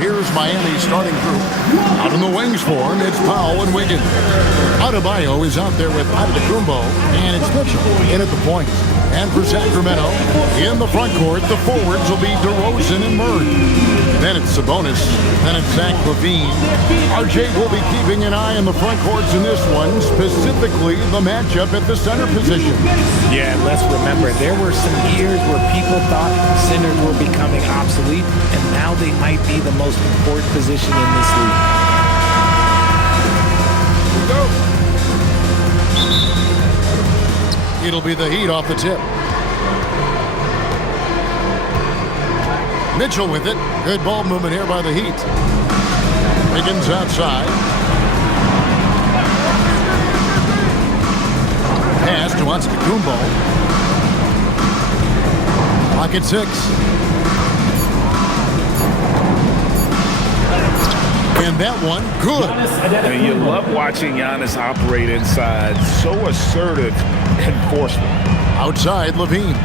Here's Miami's starting group. Out in the wings for him, it's Powell and Wiggins. Adebayo is out there with Antetokounmpo, and it's Mitchell in at the point. And for Sacramento, in the front court, the forwards will be DeRozan and Murray. Then it's Sabonis. Then it's Zach LaVine. RJ will be keeping an eye on the front courts in this one, specifically the matchup at the center position. Yeah, and let's remember, there were some years where people thought centers were becoming obsolete, and now they might be the most important position in this league. It'll be the Heat off the tip. Mitchell with it. Good ball movement here by the Heat. Wiggins outside. Pass to Antetokounmpo. Clock at 6. And that one, good. And you love watching Giannis operate inside. So assertive enforcement. Outside, LaVine.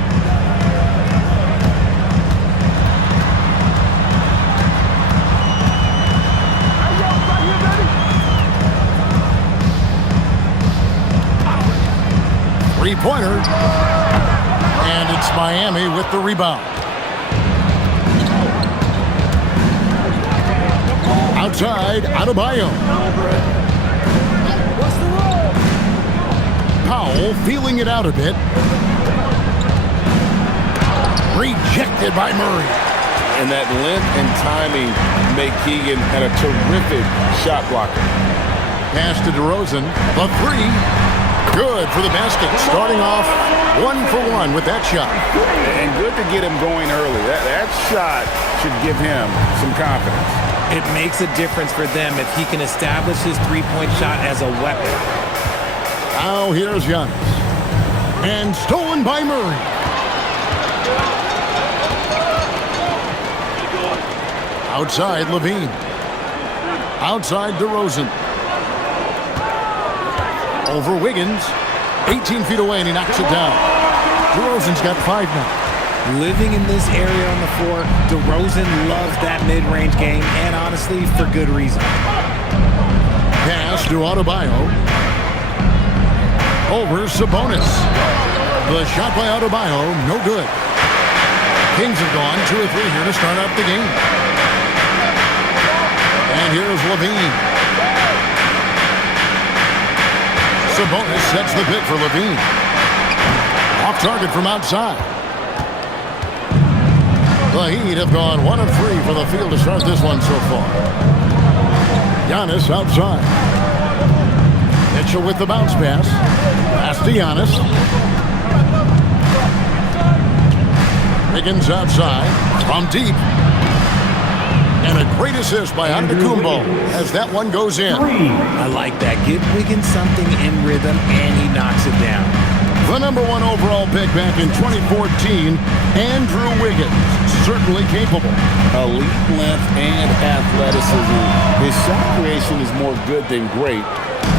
Three-pointer. And it's Miami with the rebound. Outside, Adebayo. Powell feeling it out a bit. Rejected by Murray. And that length and timing make Keegan had a terrific shot blocker. Pass to DeRozan. The three. Good for the basket. Starting off 1 for 1 with that shot. And good to get him going early. That shot should give him some confidence. It makes a difference for them if he can establish his three-point shot as a weapon. Now here's Giannis. And stolen by Murray. Outside, LaVine. Outside, DeRozan. Over Wiggins. 18 feet away, and he knocks it down. DeRozan's got 5 now. Living in this area on the floor, DeRozan loves that mid-range game, and honestly, for good reason. Pass to Adebayo. Over Sabonis. The shot by Adebayo, no good. Kings have gone 2 or 3 here to start out the game. And here's LaVine. Sabonis sets the pick for LaVine. Off target from outside. The Heat have gone 1 of 3 for the field to start this one so far. Giannis outside. Mitchell with the bounce pass. Pass to Giannis. Wiggins outside. From deep. And a great assist by Antetokounmpo as that one goes in. I like that. Give Wiggins something in rhythm, and he knocks it down. The number 1 overall pick back in 2014, Andrew Wiggins. Certainly capable. Elite length and athleticism. His shot creation is more good than great.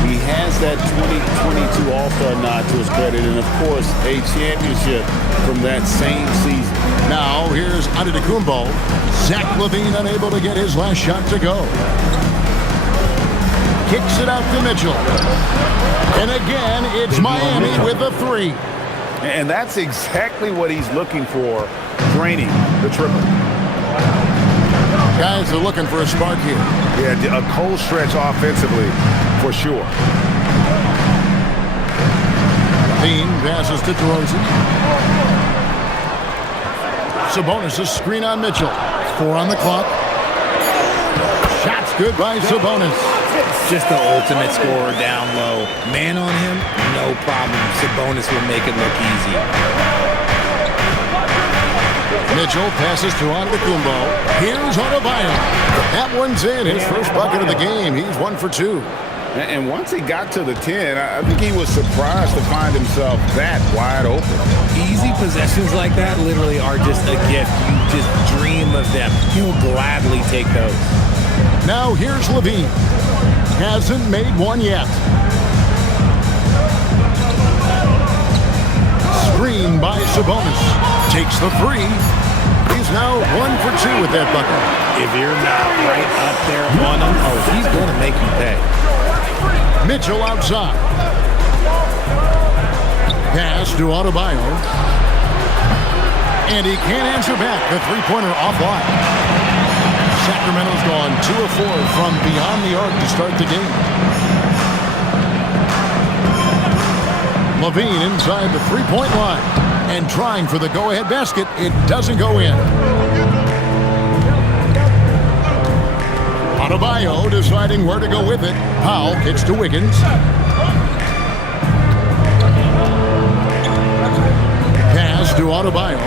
He has that 2022 All-Star nod to his credit, and of course, a championship from that same season. Now, here's Antetokounmpo. Zach LaVine unable to get his last shot to go. Kicks it out to Mitchell. And again, it's Miami with a 3. And that's exactly what he's looking for, draining the triple. Guys are looking for a spark here. Yeah, a cold stretch offensively, for sure. Dean passes to DeRozan. Sabonis' screen on Mitchell. 4 on the clock. Shots good by Sabonis. Just the ultimate scorer down low. Man on him, no problem. Sabonis will make it look easy. Mitchell passes to Antetokounmpo. Here's Adebayo. That one's in. His first bucket of the game. He's 1 for 2. And once he got to the 10, I think he was surprised to find himself that wide open. Easy possessions like that literally are just a gift. You just dream of them. He'll gladly take those. Now here's LaVine. Hasn't made one yet. Screen by Sabonis. Takes the 3. He's is now 1 for 2 with that bucket. If you're not right up there on him, oh, he's going to make you pay. Mitchell outside. Pass to Adebayo. And he can't answer back. The three-pointer offline. Sacramento's gone 2 of 4 from beyond the arc to start the game. Levine inside the three-point line and trying for the go-ahead basket. It doesn't go in. Adebayo deciding where to go with it. Powell kicks to Wiggins. Pass to Adebayo.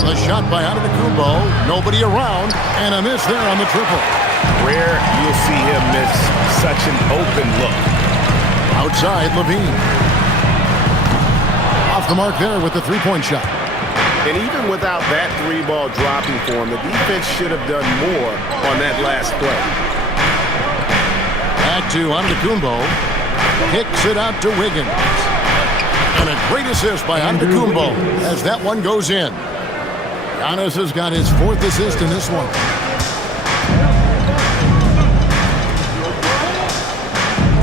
The shot by Antetokounmpo. Nobody around. And a miss there on the triple. Rare you'll see him miss such an open look. Outside, Levine. Off the mark there with the three-point shot. And even without that three-ball dropping for him, the defense should have done more on that last play. Back to Antetokounmpo. Kicks it out to Wiggins. And a great assist by Antetokounmpo as that one goes in. Giannis has got his 4th assist in this one.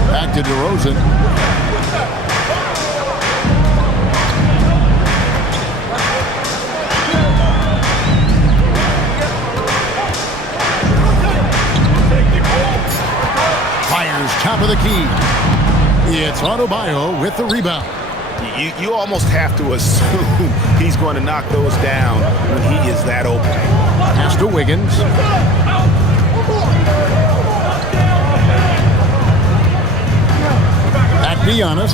Back to DeRozan. Fires top of the key. It's Adebayo with the rebound. You almost have to assume he's going to knock those down when he is that open. Pass to Wiggins. Back to Giannis.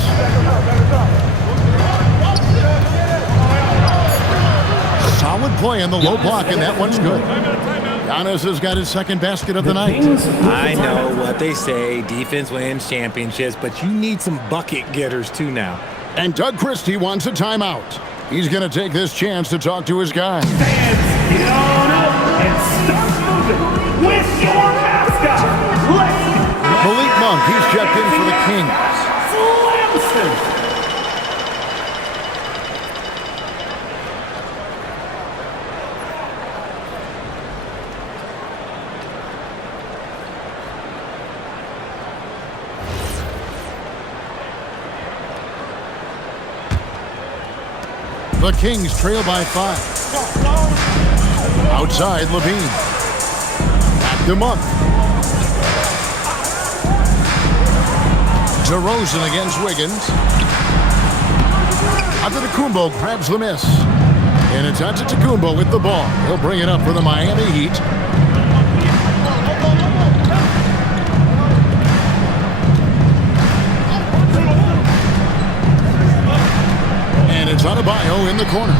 Solid play in the low block, and that one's good. Giannis has got his 2nd basket of the night. I know what they say, defense wins championships, but you need some bucket getters too now. And Doug Christie wants a timeout. He's going to take this chance to talk to his guys. Fans, get on up and start moving with your mascot. Malik Monk, he's checked in for the Kings. Slamson. The Kings trail by 5. Outside, Levine. Back to Monk. DeRozan against Wiggins. Antetokounmpo grabs the miss. And it's Antetokounmpo with the ball. He'll bring it up for the Miami Heat. It's Adebayo in the corner.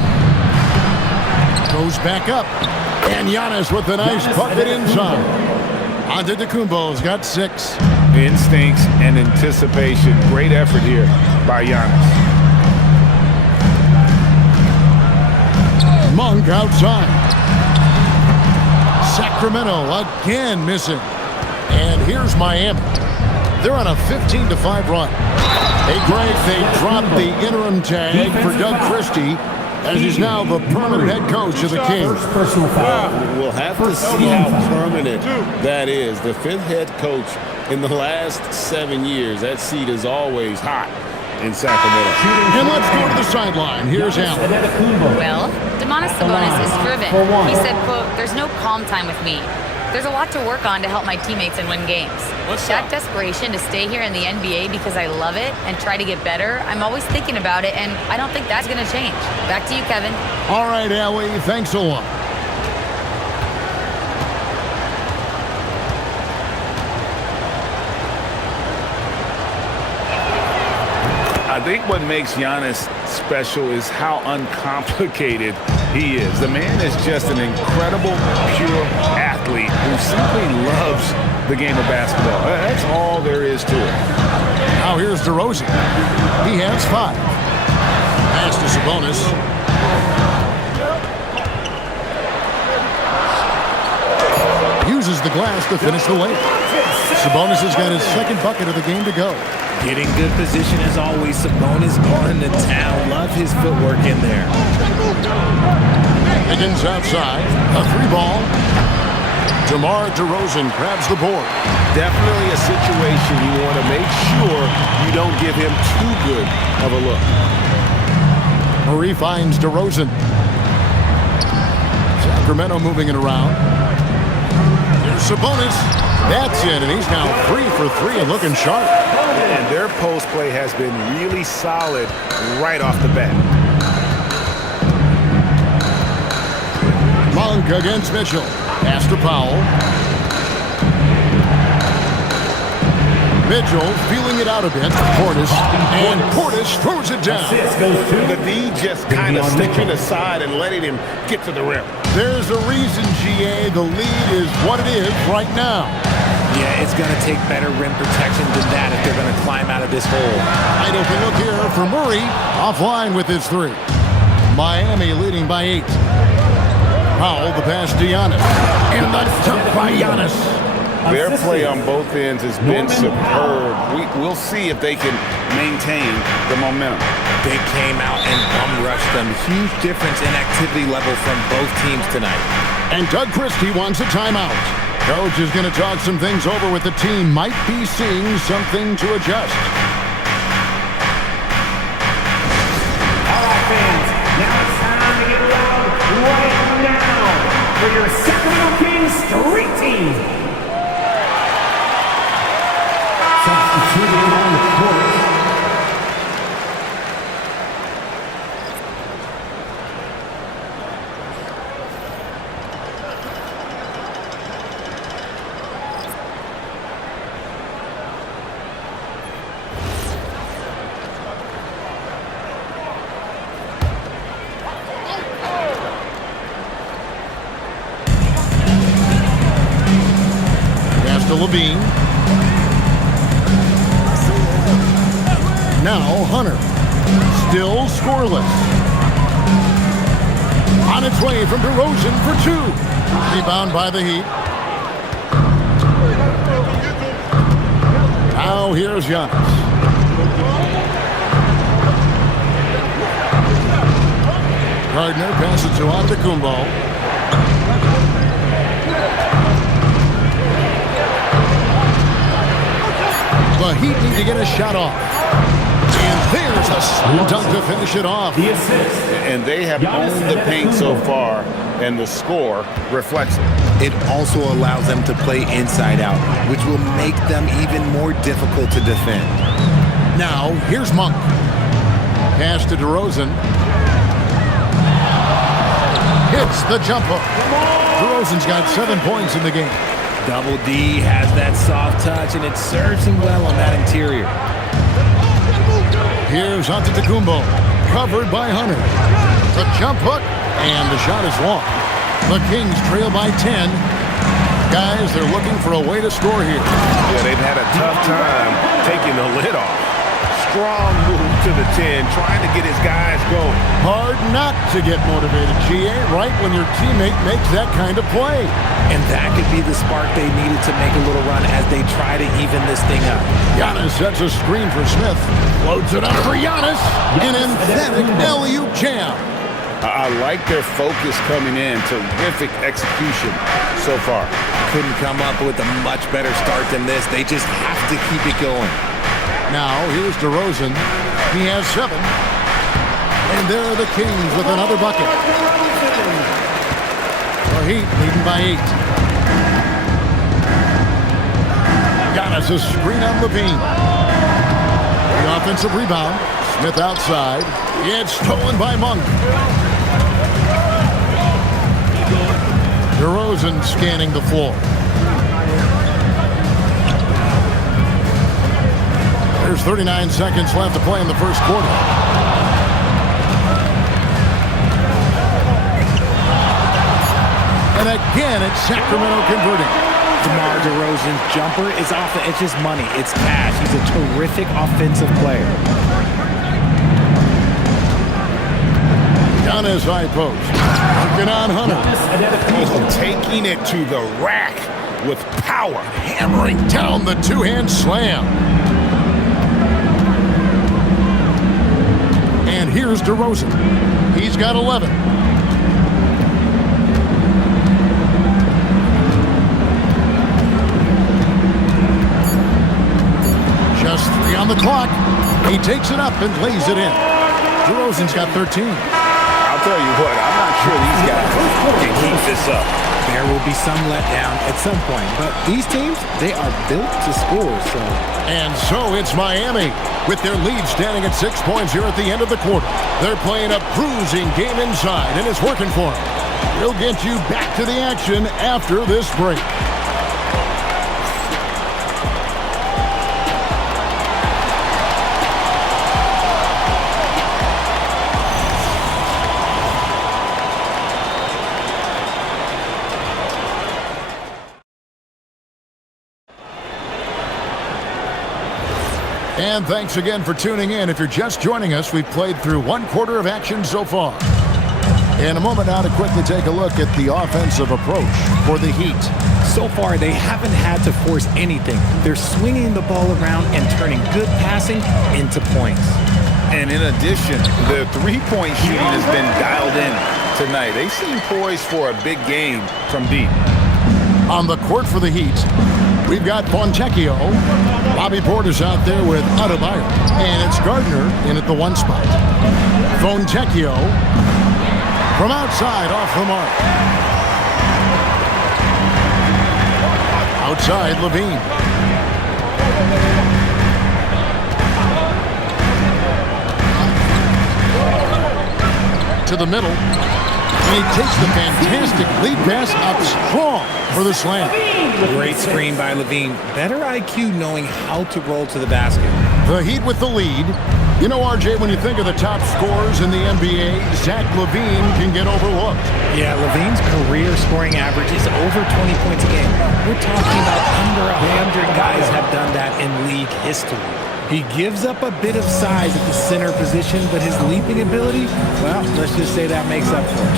Goes back up. And Giannis with a nice bucket inside. Antetokounmpo's got 6. Instincts and anticipation. Great effort here by Giannis. Monk outside. Sacramento again missing. And here's Miami. They're on a 15-5 run. Hey, Greg, they dropped the interim tag for Doug Christie as he's now the permanent head coach of the Kings. We'll have to see how permanent that is. The 5th head coach in the last 7 years. That seat is always hot in Sacramento. And let's go to the sideline. Here's Allen. Well, Domantas Sabonis is driven. He said, quote, "There's no calm time with me. There's a lot to work on to help my teammates and win games. That desperation to stay here in the NBA because I love it and try to get better, I'm always thinking about it, and I don't think that's going to change." Back to you, Kevin. All right, Allie, thanks a lot. I think what makes Giannis special is how uncomplicated he is. The man is just an incredible, pure athlete who simply loves the game of basketball. That's all there is to it. Now here's DeRozan. He has 5. Pass to Sabonis. Uses the glass to finish the layup. Sabonis has got his 2nd bucket of the game to go. Getting good position as always. Sabonis going to town. Love his footwork in there. Higgins outside. A 3-ball. DeMar DeRozan grabs the board. Definitely a situation you want to make sure you don't give him too good of a look. Murray finds DeRozan. Sacramento moving it around. Here's Sabonis. That's it, and he's now 3 for 3 and looking sharp. And their post play has been really solid right off the bat. Monk against Mitchell. Pass to Powell. Mitchell feeling it out a bit. Portis throws it down. The D just kind of stepping aside and letting him get to the rim. There's a reason, GA. The lead is what it is right now. Yeah, it's going to take better rim protection than that if they're going to climb out of this hole. Idle can look here for Murray. Offline with his 3. Miami leading by 8. Powell, the pass to Giannis. And the dunk by Giannis. Their play on both ends has been superb. We'll see if they can maintain the momentum. They came out and bum-rushed them. Huge difference in activity level from both teams tonight. And Doug Christie wants a timeout. Coach is going to talk some things over with the team. Might be seeing something to adjust. All right, fans. Now it's time to get loud right now for your Sacramento Kings Street Team. Substituting on the court. Pass to Levine. Now Hunter. Still scoreless. On its way from DeRozan for 2. Rebound by the Heat. Now here's Giannis. Gardner passes to Antetokounmpo. The Heat need to get a shot off. And there's a slam dunk to finish it off. The assist. And they have owned the paint so far, and the score reflects it. It also allows them to play inside out, which will make them even more difficult to defend. Now, here's Monk. Pass to DeRozan. Hits the jump hook. DeRozan's got 7 points in the game. Double D has that soft touch, and it serves him well on that interior. Here's Antetokounmpo, covered by Hunter. The jump hook, and the shot is long. The Kings trail by 10. Guys, they're looking for a way to score here. Yeah, they've had a tough time taking the lid off. Strong move to the 10, trying to get his guys going. Hard not to get motivated, GA, right when your teammate makes that kind of play. And that could be the spark they needed to make a little run as they try to even this thing up. Giannis sets a screen for Smith. Loads it up for Giannis. An emphatic alley-oop jam. I like their focus coming in. Terrific execution so far. Couldn't come up with a much better start than this. They just have to keep it going. Now, here's DeRozan. He has 7. And there are the Kings with another bucket. The Heat leading by 8. Giannis a screen on Levine. The offensive rebound. Smith outside. It's stolen by Monk. DeRozan scanning the floor. There's 39 seconds left to play in the first quarter. And again, it's Sacramento converting. DeMar DeRozan's jumper is off. It's just money. It's cash. He's a terrific offensive player. Giannis high post. Working on Hunter. Taking it to the rack with power. Hammering down the two-hand slam. And here's DeRozan. He's got 11. clock. He takes it up and lays it in. DeRozan's got 13. I'll tell you what, I'm not sure these guys can keep this up. There will be some letdown at some point, but these teams, they are built to score, so. And so it's Miami with their lead standing at 6 points here at the end of the quarter. They're playing a cruising game inside, and it's working for them. We'll get you back to the action after this break. And thanks again for tuning in. If you're just joining us, we've played through one quarter of action so far. In a moment now to quickly take a look at the offensive approach for the Heat. So far, they haven't had to force anything. They're swinging the ball around and turning good passing into points. And in addition, the three-point shooting has been dialed in tonight. They seem poised for a big game from deep. On the court for the Heat, we've got Fontecchio. Bobby Portis out there with Adebayo. And it's Gardner in at the one spot. Fontecchio from outside off the mark. Outside, Levine. To the middle. And he takes the fantastic lead pass up strong for the slam. Great screen by Levine. Better IQ knowing how to roll to the basket. The Heat with the lead. You know, RJ, when you think of the top scorers in the NBA, Zach LaVine can get overlooked. Yeah, Levine's career scoring average is over 20 points a game. We're talking about under 100 guys have done that in league history. He gives up a bit of size at the center position, but his leaping ability, well, let's just say that makes up for it.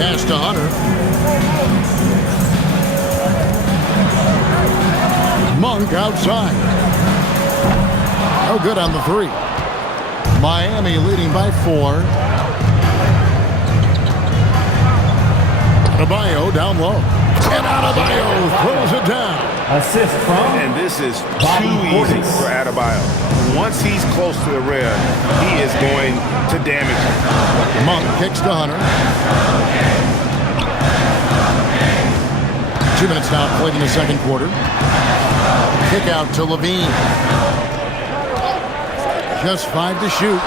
Pass to Hunter. Monk outside. No good on the three. Miami leading by 4. Adebayo down low. And Adebayo throws it down. Assist from. And this is too easy for Adebayo. Once he's close to the rim, he is going to damage him. Monk kicks to Hunter. 2 minutes now played in the second quarter. Kick out to Levine. Just 5 to shoot.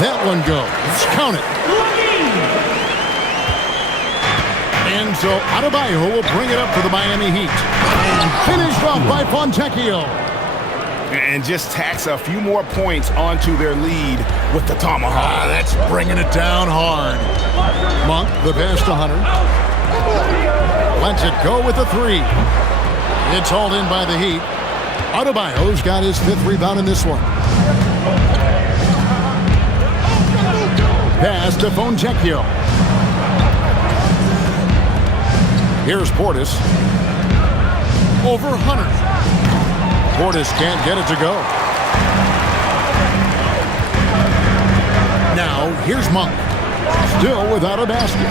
That one goes. Count it. And so Adebayo will bring it up for the Miami Heat. Finished off by Fontecchio. And just tacks a few more points onto their lead with the tomahawk. That's bringing it down hard. Monk, the pass to Hunter. Lets it go with the 3. It's hauled in by the Heat. Adebayo's got his 5th rebound in this one. Pass to Fontecchio. Here's Portis. Over Hunter. Portis can't get it to go. Now, here's Monk. Still without a basket.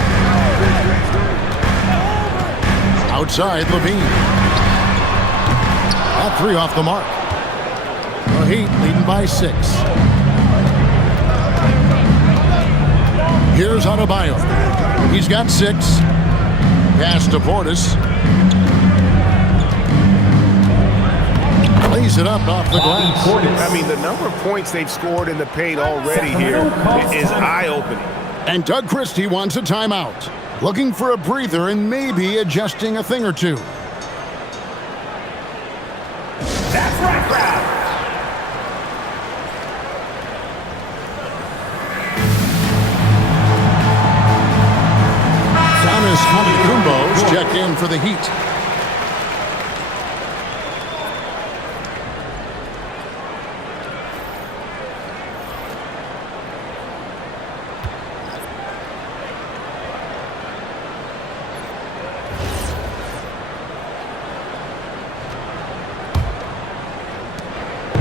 Outside, Levine. That 3 off the mark. The Heat leading by 6. Here's Adebayo. He's got 6. Pass to Portis. Lays it up off the glass. I mean, the number of points they've scored in the paint already here is eye-opening. And Doug Christie wants a timeout. Looking for a breather and maybe adjusting a thing or two. That's right, crowd. Kumbo's checked in for the Heat.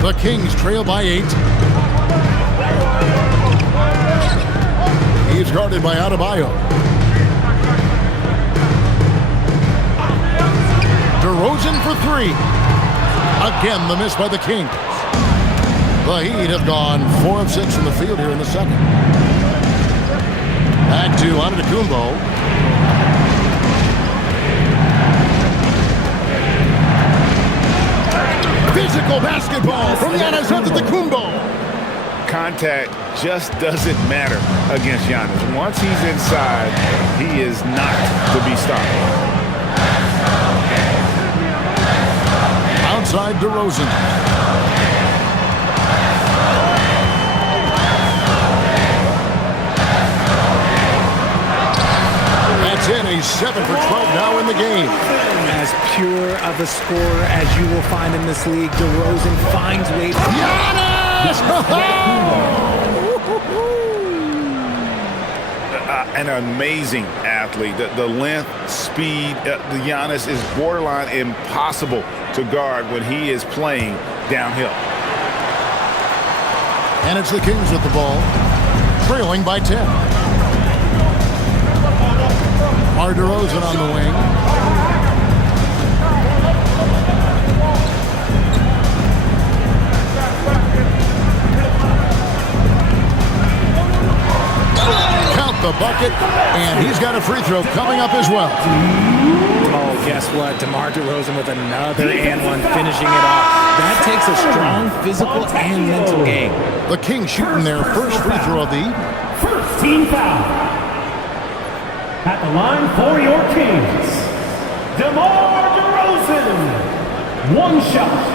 The Kings trail by 8. He's guarded by Adebayo. 1 for 3. Again, the miss by the Kings. The Heat have gone 4 of 6 from the field here in the second. Back to Antetokounmpo. Physical basketball from Giannis Antetokounmpo. Contact just doesn't matter against Giannis. Once he's inside, he is not to be stopped. Outside DeRozan. That's in. He's 7 for 12 now in the game. As pure of a scorer as you will find in this league, DeRozan finds ways. Giannis! An amazing athlete. The length, speed, the Giannis is borderline impossible to guard when he is playing downhill. And it's the Kings with the ball, trailing by 10. DeRozan on the wing. Count the bucket, and he's got a free throw coming up as well. Oh, guess what? DeMar DeRozan with another and one, finishing it off. That takes a strong physical and mental game. The Kings shooting their first free throw of the evening. First team foul. At the line for your Kings, DeMar DeRozan. One shot.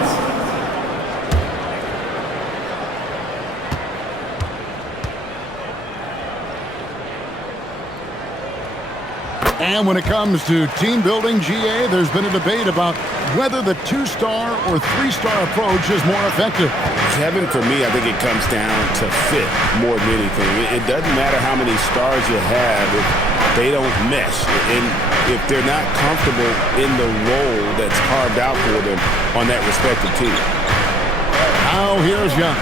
And when it comes to team building, GA, there's been a debate about whether the 2-star or 3-star approach is more effective. Kevin, for me, I think it comes down to fit more than anything. It doesn't matter how many stars you have if they don't mesh. And if they're not comfortable in the role that's carved out for them on that respective team. Now here's Giannis.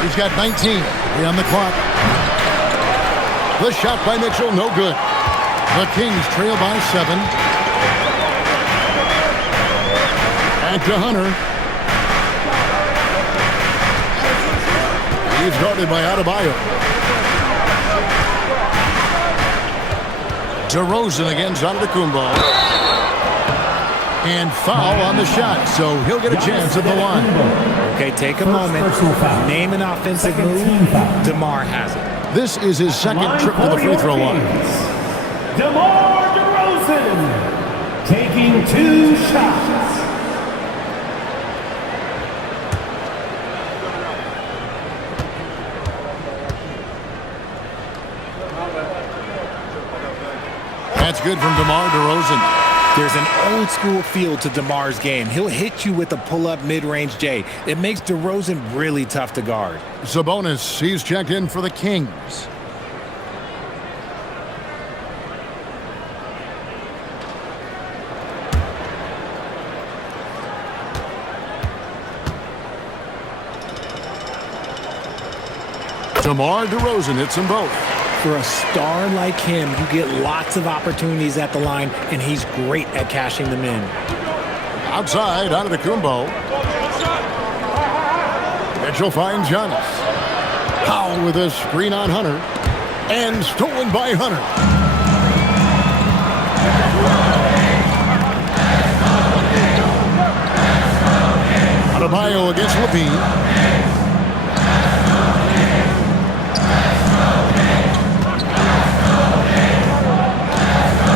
He's got 19 on the clock. The shot by Mitchell, no good. The Kings trail by 7. Back to Hunter. He's guarded by Adebayo. DeRozan against Antetokounmpo. And foul on the shot, so he'll get a chance at the line. Okay, take a moment. Name an offensive move. DeMar has it. This is his second trip to the free throw line. DeMar DeRozan taking 2 shots. That's good from DeMar DeRozan. There's an old school feel to DeMar's game. He'll hit you with a pull-up mid-range J. It makes DeRozan really tough to guard. Sabonis, he's checked in for the Kings. DeMar DeRozan hits them both. For a star like him, you get lots of opportunities at the line, and he's great at cashing them in. Outside, Antetokounmpo. Mitchell finds Giannis. Powell with a screen on Hunter. And stolen by Hunter. Adebayo against Levine.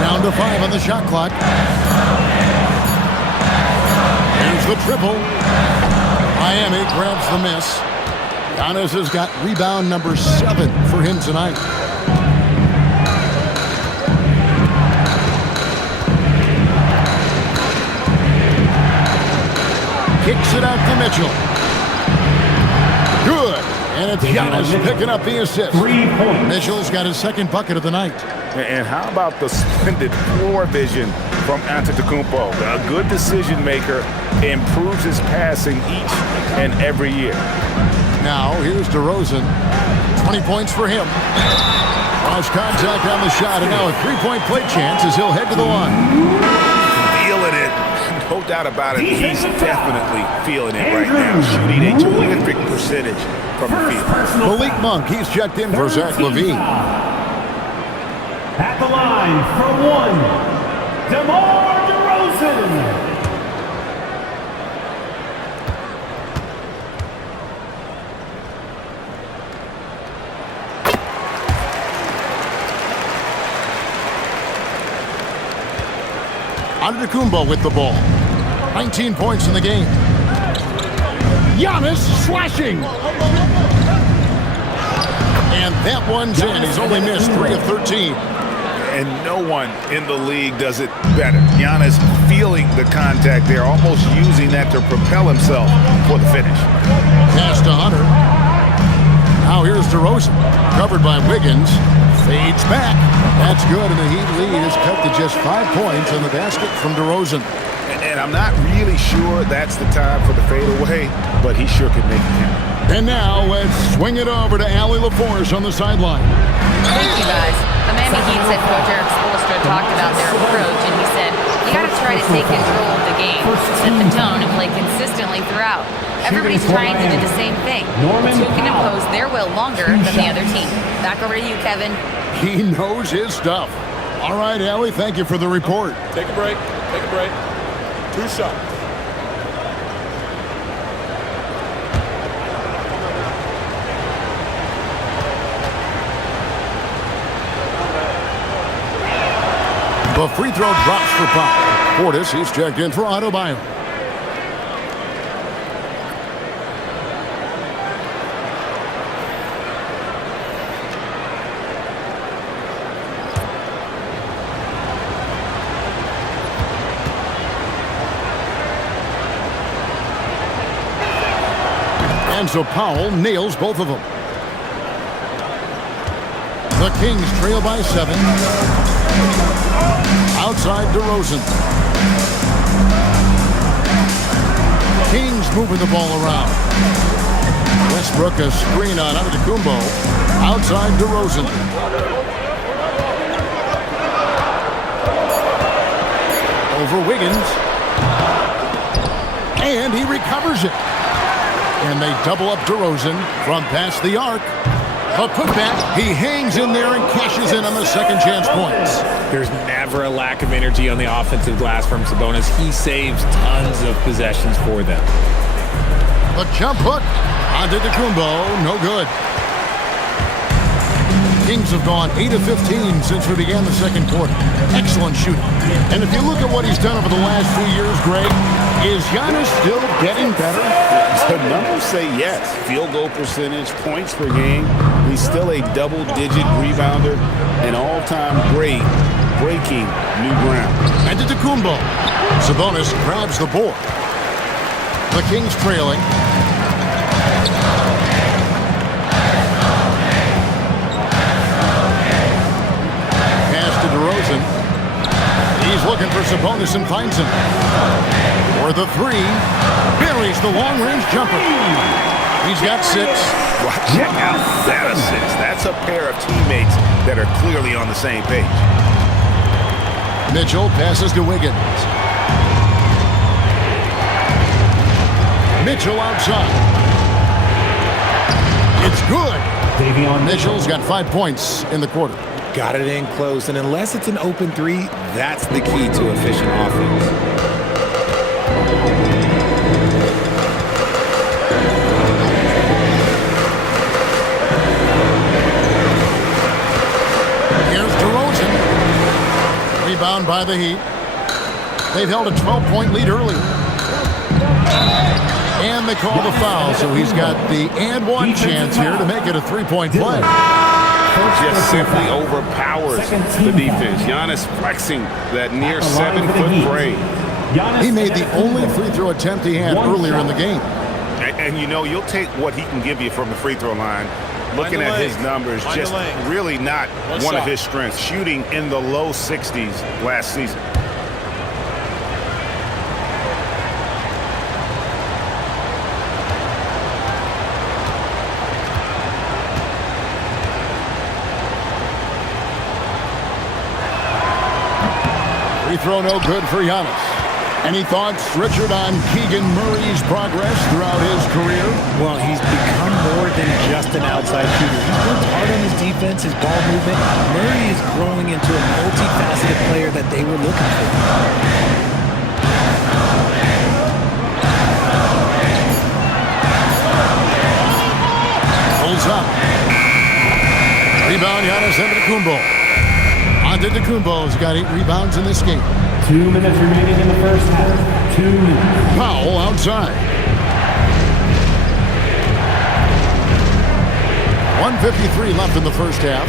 Down to 5 on the shot clock. Here's the triple. Miami grabs the miss. Giannis has got rebound number 7 for him tonight. Kicks it out to Mitchell. Good. And it's Giannis picking up the assist. 3 points. Mitchell's got his second bucket of the night. And how about the splendid floor vision from Antetokounmpo? A good decision maker, improves his passing each and every year. Now, here's DeRozan. 20 points for him. Cross contact on the shot, and now a 3-point play chance as he'll head to the line. Feeling it. No doubt about it, he's definitely feeling it right now, shooting a terrific percentage from the field. Malik Monk, he's checked in for Zach LaVine. At the line for one, DeMar DeRozan. Antetokounmpo with the ball. 19 points in the game. Giannis slashing. And that one's in. He's only missed 3 of 13. And no one in the league does it better. Giannis feeling the contact there, almost using that to propel himself for the finish. Pass to Hunter. Now here's DeRozan. Covered by Wiggins. Fades back. That's good, and the Heat lead is cut to just 5 points on the basket from DeRozan. And I'm not really sure that's the time for the fadeaway, but he sure could make it count. And now let's swing it over to Allie LaForce on the sideline. Thank you, guys. The Miami Heat said Coach Eric Spoelstra talked about their approach, and he said, you got to try to take control of the game, set the tone, and play consistently throughout. Everybody's trying to do the same thing. It's who can impose their will longer than the other team. Back over to you, Kevin. He knows his stuff. All right, Allie, thank you for the report. Take a break. Take a break. 2 shots. The free throw drops for Powell. Portis, he's checked in for Adebayo. And so Powell nails both of them. The Kings trail by 7. Outside DeRozan. Kings moving the ball around. Westbrook a screen on Antetokounmpo. Outside DeRozan. Over Wiggins. And he recovers it. And they double up DeRozan from past the arc. A putback. He hangs in there and cashes in on the second chance points. There's never a lack of energy on the offensive glass from Sabonis. He saves tons of possessions for them. A jump hook onto Antetokounmpo. No good. Kings have gone 8 of 15 since we began the second quarter. Excellent shooting. And if you look at what he's done over the last few years, Greg, is Giannis still getting better? The numbers say yes. Field goal percentage, points per game. He's still a double-digit rebounder, an all-time great, breaking new ground. And Antetokounmpo. Sabonis grabs the board. The Kings trailing. Pass to DeRozan. He's looking for Sabonis and finds him. For the 3. Buries the long-range jumper. He's got 6. Well, check out that assist. That's a pair of teammates that are clearly on the same page. Mitchell passes to Wiggins. Mitchell outside. It's good. Mitchell's got 5 points in the quarter. Got it in close, and unless it's an open 3, that's the key to efficient offense. Rebound by the Heat. They've held a 12-point lead earlier. And they call the foul, so he's got the and one chance here to make it a 3-point play. Just simply overpowers the defense. Giannis flexing that near 7-foot frame. He made the only free throw attempt he had earlier in the game. And you know, you'll take what he can give you from the free throw line. Looking at his numbers, just really not one of his strengths. Shooting in the low 60s last season. Free throw no good for Giannis. Any thoughts, Richard, on Keegan Murray's progress throughout his career? Well, he's become more than just an outside shooter. He's worked hard on his defense, his ball movement. Murray is growing into a multifaceted player that they were looking for. Pulls up. Rebound, Giannis Antetokounmpo. Antetokounmpo's got 8 rebounds in this game. 2 minutes remaining in the first half. 2 minutes. Powell outside. 1:53 left in the first half.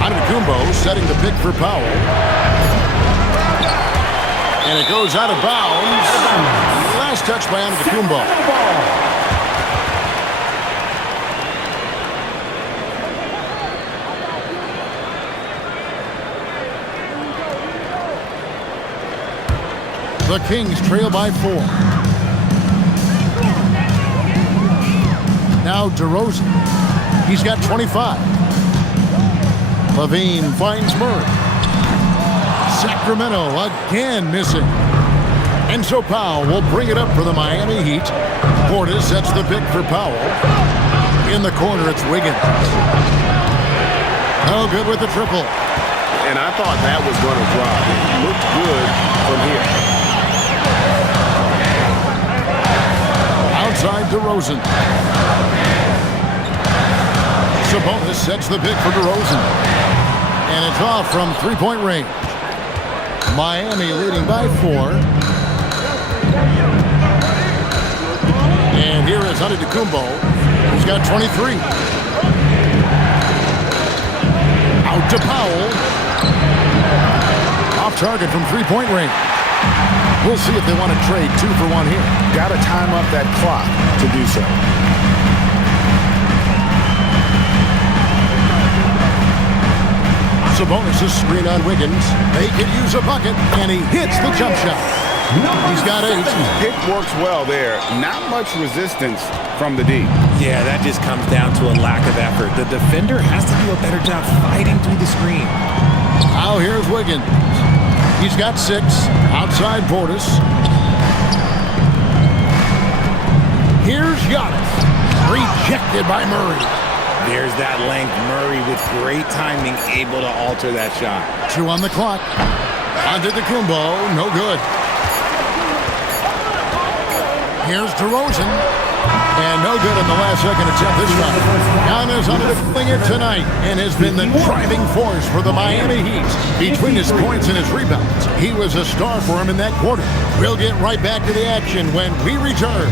Antetokounmpo setting the pick for Powell. And it goes out of bounds. Last touch by Antetokounmpo. The Kings trail by 4. Now DeRozan. He's got 25. Levine finds Murray. Sacramento again missing. And so Powell will bring it up for the Miami Heat. Portis sets the pick for Powell. In the corner, it's Wiggins. No good with the triple. And I thought that was going to drop. It looked good from here. Outside DeRozan. Sabonis sets the pick for DeRozan. And it's off from three-point range. Miami leading by 4. And here is Antetokounmpo. He's got 23. Out to Powell. Off target from three-point range. We'll see if they want to trade 2 for 1 here. Got to time up that clock to do so. Sabonis' screen on Wiggins. They could use a bucket, and he hits the jump shot. He's got 8. Pick works well there. Not much resistance from the D. Yeah, that just comes down to a lack of effort. The defender has to do a better job fighting through the screen. Now here's Wiggins. He's got 6. Outside Portis. Here's Giannis. Rejected by Murray. There's that length. Murray with great timing, able to alter that shot. 2 on the clock. Antetokounmpo, no good. Here's DeRozan. And no good in the last second attempt this time. Giannis underdoing it tonight and has been the driving force for the Miami Heat. Between his points and his rebounds, he was a star for him in that quarter. We'll get right back to the action when we return.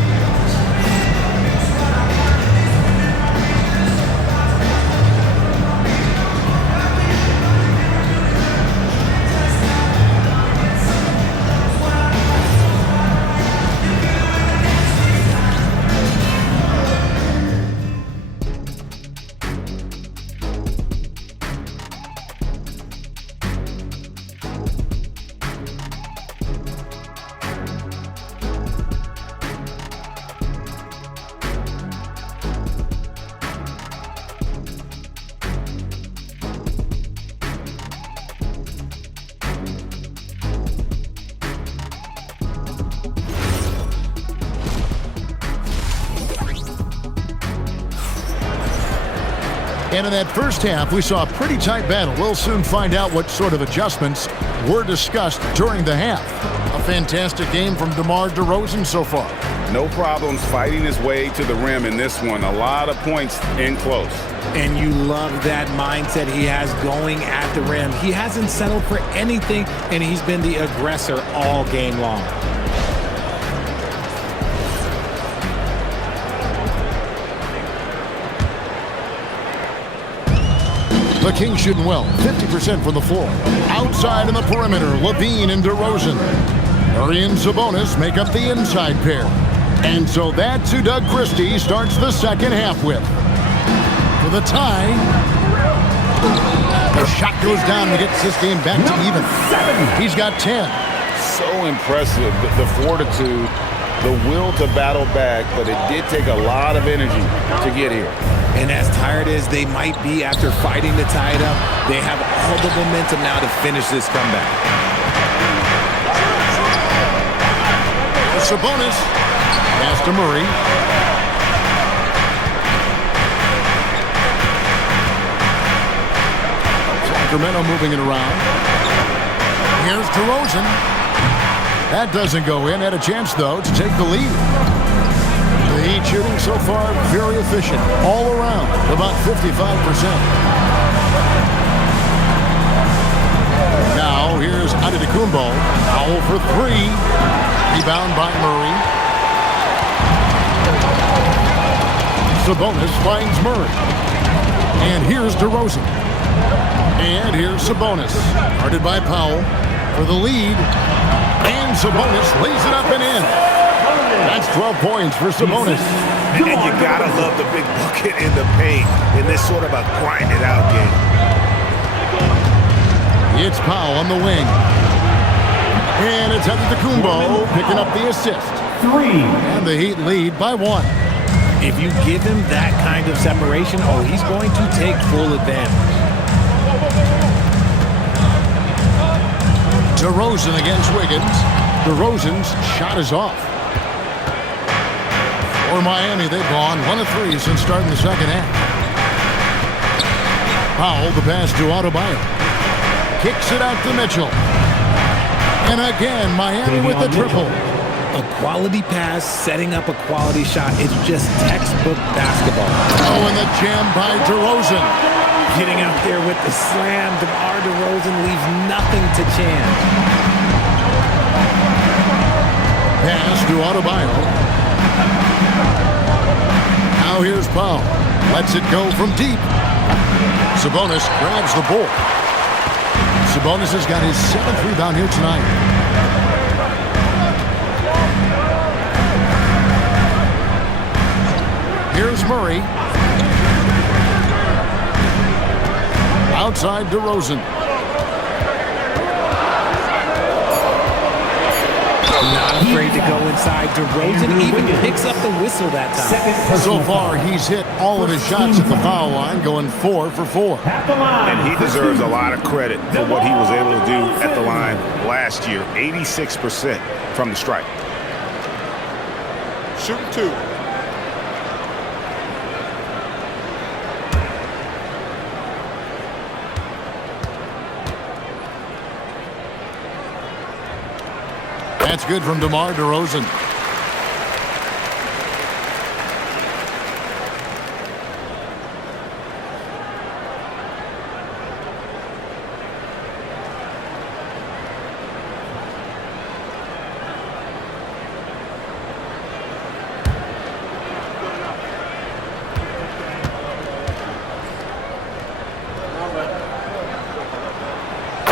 And in that first half, we saw a pretty tight battle. We'll soon find out what sort of adjustments were discussed during the half. A fantastic game from DeMar DeRozan so far. No problems fighting his way to the rim in this one. A lot of points in close. And you love that mindset he has going at the rim. He hasn't settled for anything, and he's been the aggressor all game long. The Kings shooting well, 50% from the floor. Outside in the perimeter, Levine and DeRozan. Murray and Sabonis make up the inside pair. And so that's who Doug Christie starts the second half with. For the tie, the shot goes down and gets this game back to even. He's got 10. So impressive, the fortitude, the will to battle back, but it did take a lot of energy to get here. And as tired as they might be after fighting to tie it up, they have all the momentum now to finish this comeback. Sabonis. Pass to Murray. Sacramento moving it around. Here's DeRozan. That doesn't go in. Had a chance, though, to take the lead. The Heat shooting so far very efficient. All around, about 55%. Now, here's Antetokounmpo. Foul for three. Rebound by Murray. Sabonis finds Murray. And here's DeRozan. And here's Sabonis. Guarded by Powell for the lead. And Sabonis lays it up and in. That's 12 points for Sabonis. And you gotta love the big bucket in the paint in this sort of a grind-it-out game. It's Powell on the wing. And it's Antetokounmpo picking up the assist. 3. And the Heat lead by 1. If you give him that kind of separation, he's going to take full advantage. DeRozan against Wiggins. DeRozan's shot is off. For Miami, they've gone 1 of 3 since starting the second half. Powell, the pass to Adebayo. Kicks it out to Mitchell. And again, Miami with the triple. A quality pass, setting up a quality shot. It's just textbook basketball. Oh, and the jam by DeRozan. Getting out there with the slam, DeMar DeRozan leaves nothing to chance. Pass to Adebayo. Now here's Powell. Lets it go from deep. Sabonis grabs the ball. Sabonis has got his 7th rebound here tonight. Here's Murray. Outside DeRozan. Not afraid to go inside. DeRozan even picks up the whistle that time. So far, he's hit all of his shots at the foul line, going 4 for 4. And he deserves a lot of credit for what he was able to do at the line last year. 86% from the stripe. Shooting 2. That's good from DeMar DeRozan.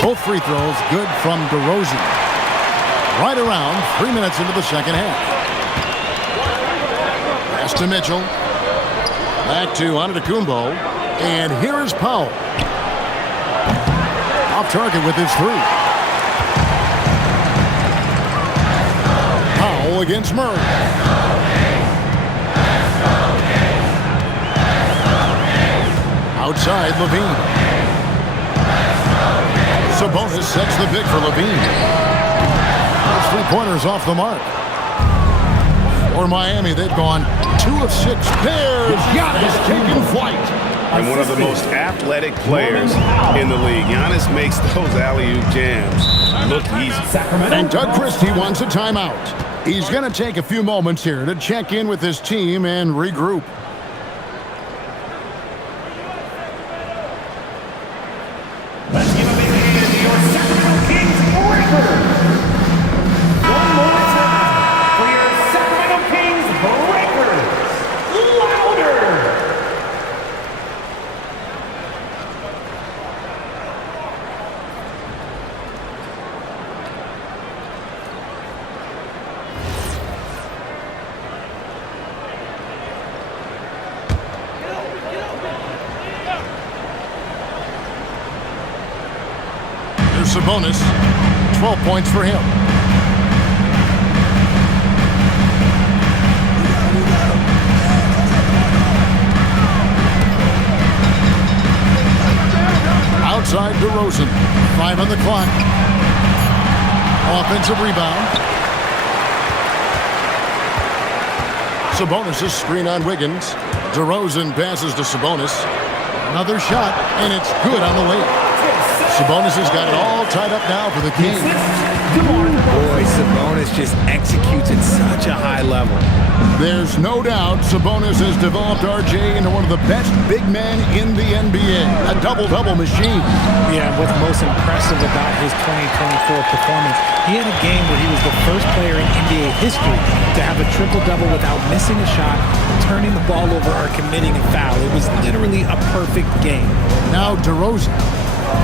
Both free throws good from DeRozan. Right around 3 minutes into the second half. Pass to Mitchell. Back to Antetokounmpo. And here is Powell. Off target with his 3. Powell against Murray. Outside Levine. Sabonis sets the pick for Levine. 3-pointers off the mark. For Miami, they've gone 2 of 6. There's Giannis taking flight. And one of the most athletic players in the league. Giannis makes those alley-oop jams look easy. And Doug Christie wants a timeout. He's going to take a few moments here to check in with his team and regroup. Let's give a big hand to your Sacramento Kings breakers. One more time for your Sacramento Kings breakers. Louder. Here's Sabonis. 12 points for him. Outside DeRozan. 5 on the clock. Offensive rebound. Sabonis' screen on Wiggins. DeRozan passes to Sabonis. Another shot, and it's good on the layup. Sabonis has got it all tied up now for the Kings. Boy, Sabonis just executes at such a high level. There's no doubt Sabonis has developed RJ into one of the best big men in the NBA. A double-double machine. Yeah, what's most impressive about his 2024 performance, he had a game where he was the first player in NBA history to have a triple-double without missing a shot, turning the ball over, or committing a foul. It was literally a perfect game. Now DeRozan.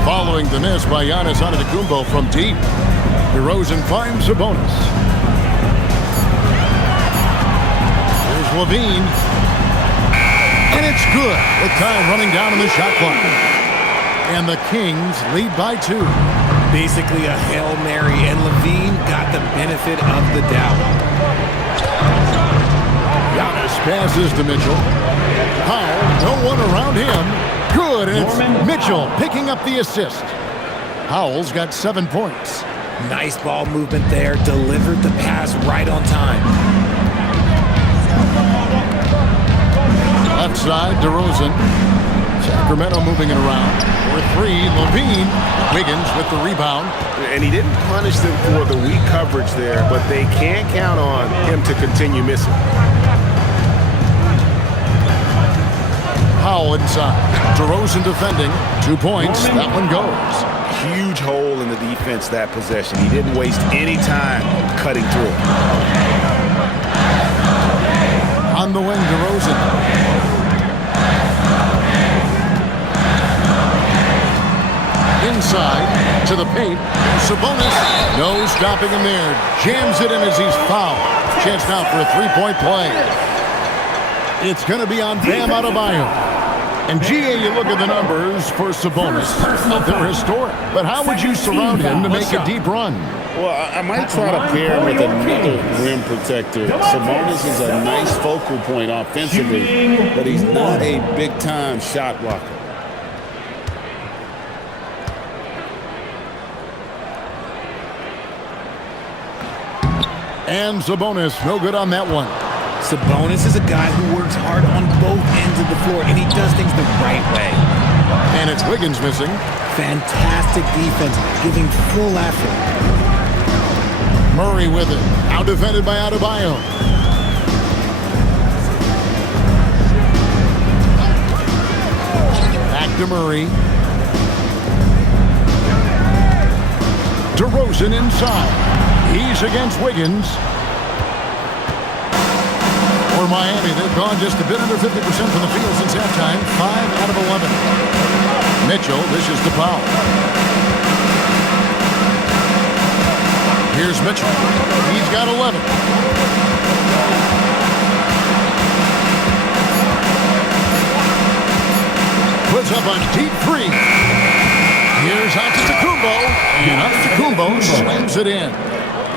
Following the miss by Giannis Antetokounmpo from deep. DeRozan finds Sabonis. Here's Levine. And it's good with time running down on the shot clock. And the Kings lead by 2. Basically a Hail Mary, and Levine got the benefit of the doubt. Giannis passes to Mitchell. Powell, no one around him. Good, and it's Mitchell picking up the assist. Powell's got 7 points. Nice ball movement there, delivered the pass right on time. Left side, DeRozan. Sacramento moving it around. For 3, Levine. Wiggins with the rebound. And he didn't punish them for the weak coverage there, but they can't count on him to continue missing. Powell inside. DeRozan defending. 2 points. That one goes. Huge hole in the defense that possession. He didn't waste any time cutting through. On the wing, DeRozan. Inside to the paint. Sabonis. No stopping him there. Jams it in as he's fouled. Chance now for a 3-point play. It's going to be on Bam Adebayo. And GA, you look at the numbers for Sabonis. They're historic. But how would you surround him to make a deep run? Well, I might try to pair him with another rim protector. Sabonis is a nice focal point offensively, but he's not a big-time shot blocker. And Sabonis, no good on that one. Sabonis is a guy who works hard on both ends of the floor, and he does things the right way. And it's Wiggins missing. Fantastic defense, giving full effort. Murray with it. Out defended by Adebayo. Back to Murray. DeRozan inside. He's against Wiggins. For Miami, they've gone just a bit under 50% from the field since halftime. 5 out of 11. Mitchell dishes to Powell. Here's Mitchell. He's got 11. Puts up a deep 3. Here's Antetokounmpo. And Antetokounmpo slams it in.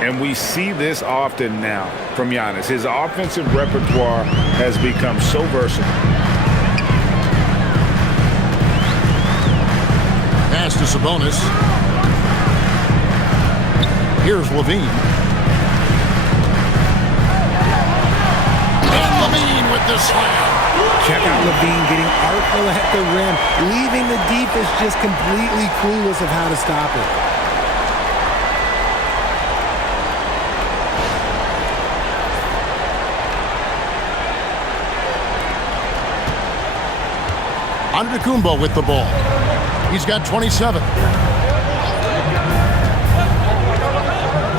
And we see this often now from Giannis. His offensive repertoire has become so versatile. Pass to Sabonis. Here's Levine. And Levine with the slam. Check out Levine getting artful at the rim, leaving the defense just completely clueless of how to stop it. Antetokounmpo with the ball. He's got 27.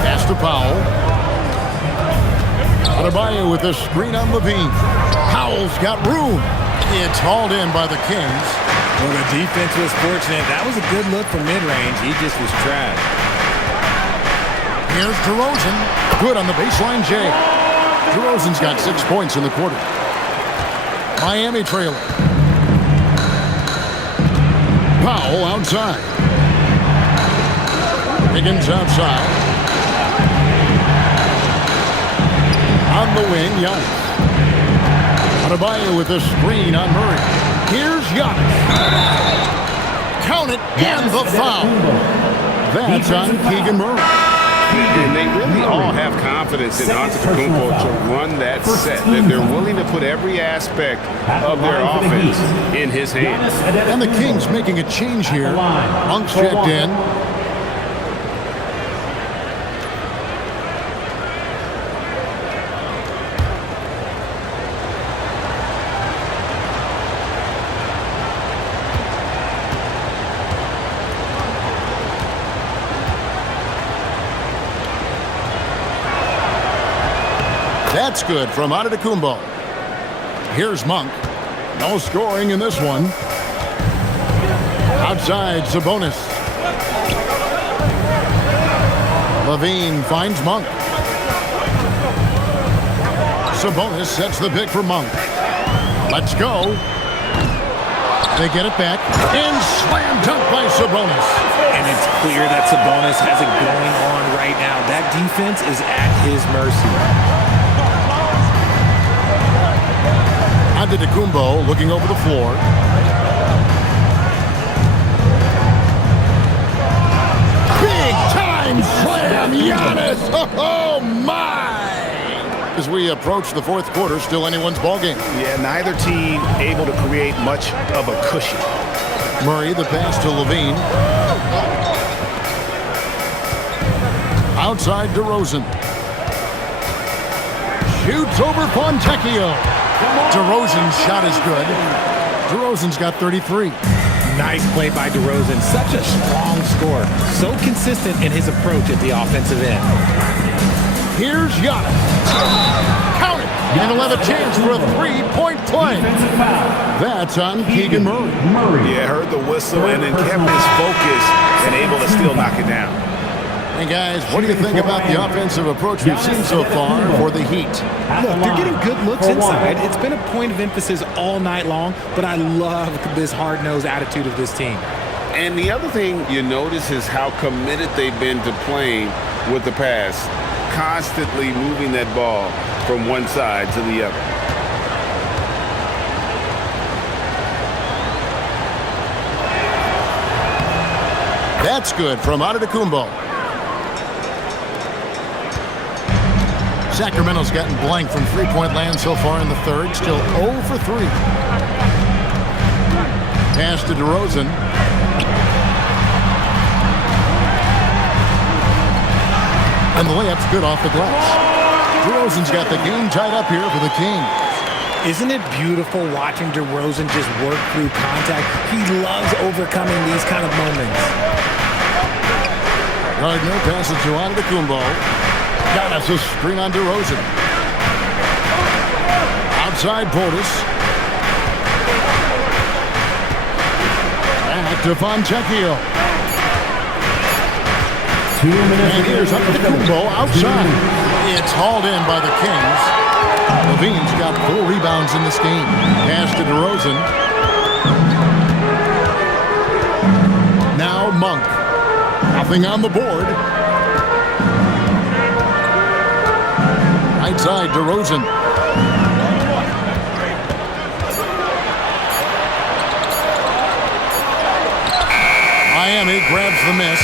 Pass to Powell. Adebayo with the screen on Levine. Powell's got room. It's hauled in by the Kings. Well, the defense was fortunate. That was a good look from mid-range. He just was trash. Here's DeRozan. Good on the baseline J. DeRozan's got 6 points in the quarter. Miami trailing. Powell outside. Wiggins outside. On the wing, Giannis. Adebayo with the screen on Murray. Here's Giannis. Count it, and the foul. That's on Keegan Murray. And they really all have confidence in Antetokounmpo to run that set. That they're willing to put every aspect of their offense in his hands. And the Kings making a change here. Monk's checked in. That's good from Antetokounmpo. Here's Monk. No scoring in this one. Outside, Sabonis. Levine finds Monk. Sabonis sets the pick for Monk. Let's go. They get it back. And slam dunk by Sabonis. And it's clear that Sabonis has it going on right now. That defense is at his mercy. Antetokounmpo looking over the floor. Big time slam, Giannis! Oh my! As we approach the fourth quarter, still anyone's ballgame. Yeah, neither team able to create much of a cushion. Murray, the pass to Levine. Outside DeRozan. Shoots over Fontecchio. DeRozan's shot is good. DeRozan's got 33. Nice play by DeRozan. Such a strong scorer. So consistent in his approach at the offensive end. Here's Giannis. Count it. And he'll have a chance for a three-point play. That's on Keegan Murray. Yeah, heard the whistle and then kept his focus and able to still knock it down. And guys, what do you think about the offensive approach we've seen so far for the Heat? Look, they're getting good looks inside. It's been a point of emphasis all night long, but I love this hard-nosed attitude of this team. And the other thing you notice is how committed they've been to playing with the pass, constantly moving that ball from one side to the other. That's good from Antetokounmpo. Sacramento's gotten blank from three-point land so far in the third. Still 0 for 3. Pass to DeRozan. And the layup's good off the glass. DeRozan's got the game tied up here for the Kings. Isn't it beautiful watching DeRozan just work through contact? He loves overcoming these kind of moments. Gardner passes to Antetokounmpo. Giannis a screen on DeRozan. Outside Portis. Back to Fontecchio. 2 minutes. And here's Antetokounmpo outside. It's hauled in by the Kings. Levine's got 4 rebounds in this game. Pass to DeRozan. Now Monk. Nothing on the board. Right side, DeRozan. Miami grabs the miss.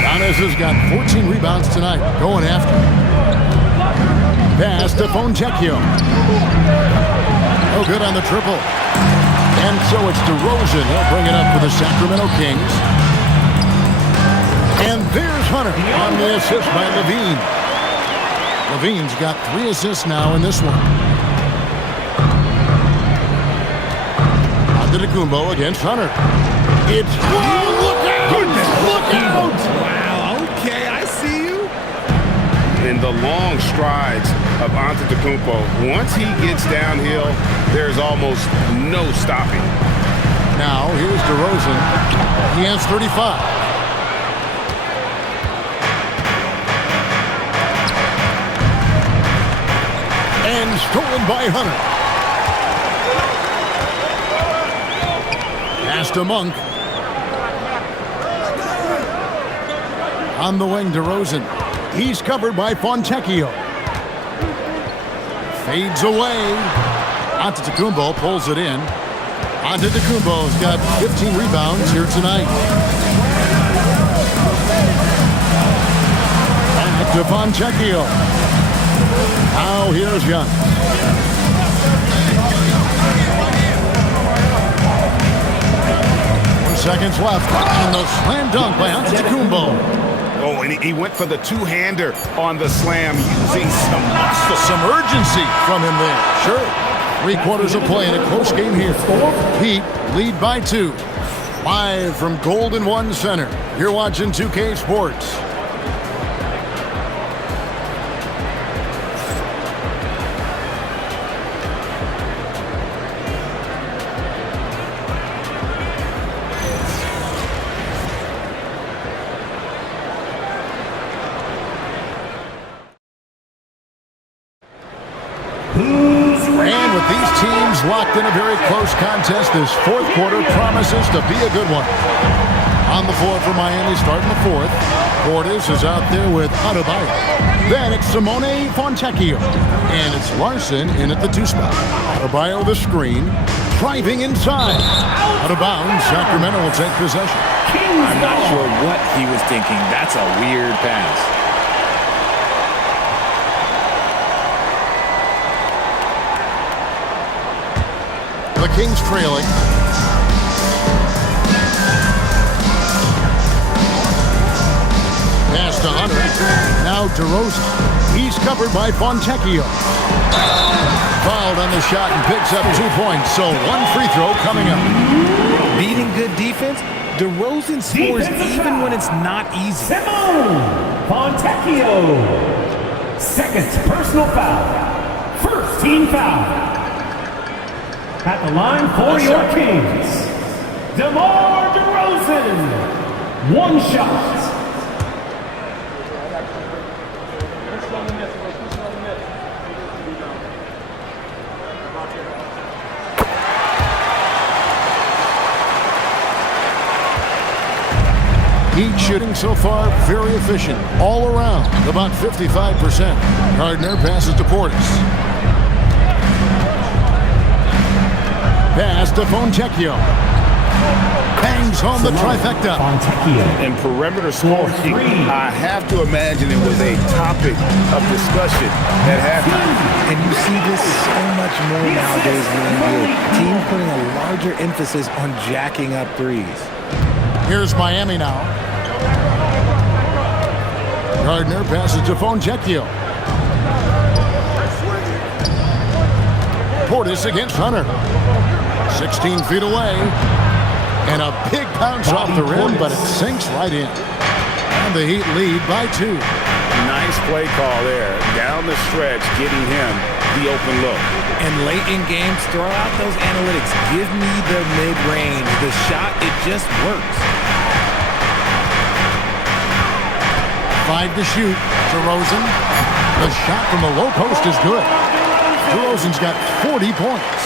Giannis has got 14 rebounds tonight. Going after. Pass to Fontecchio. No good on the triple. And so it's DeRozan. He'll bring it up for the Sacramento Kings. And there's Hunter on the assist by Levine. Levine's got 3 assists now in this one. Antetokounmpo against Hunter. It's look out! Look out! Wow, okay, I see you. In the long strides of Antetokounmpo, once he gets downhill, there's almost no stopping. Now here's DeRozan. He has 35. And stolen by Hunter. Pass to Monk. On the wing, DeRozan. He's covered by Fontecchio. Fades away. Antetokounmpo pulls it in. Antetokounmpo's got 15 rebounds here tonight. to Fontecchio. Now here's Young. 4 seconds left. And the slam dunk by Antetokounmpo. Oh, and he went for the two-hander on the slam, using some muscle. Some urgency from him there. Sure. 3 quarters of play in a close game here. Heat lead by 2. Live from Golden One Center. You're watching 2K Sports. And with these teams locked in a very close contest, this 4th quarter promises to be a good one. On the floor for Miami starting the 4th. Portis is out there with Adebayo. Then it's Simone Fontecchio. And it's Larson in at the 2 spot. Adebayo the screen. Driving inside. Out of bounds, Sacramento will take possession. I'm not sure what he was thinking. That's a weird pass. The Kings trailing. Pass to Hunter. Now DeRozan. He's covered by Fontecchio. Fouled on the shot and picks up 2 points. So 1 free throw coming up. Beating good defense, DeRozan scores even when it's not easy. Simone Fontecchio. 2nd personal foul. 1st team foul. At the line for your Kings, DeMar DeRozan. 1 shot. Heat shooting so far very efficient all around, about 55%. Gardner passes to Portis. Pass to Fontecchio. Bangs home the trifecta. And perimeter scoring, I have to imagine it was a topic of discussion at halftime. And you see this so much more nowadays in the NBA. Teams putting a larger emphasis on jacking up threes. Here's Miami now. Gardner passes to Fontecchio. Portis against Hunter. 16 feet away. And a big bounce off the rim, but it sinks right in. And the Heat lead by 2. Nice play call there. Down the stretch, getting him the open look. And late in games, throw out those analytics. Give me the mid-range. The shot, it just works. 5 to shoot. DeRozan. The shot from the low post is good. DeRozan's got 40 points.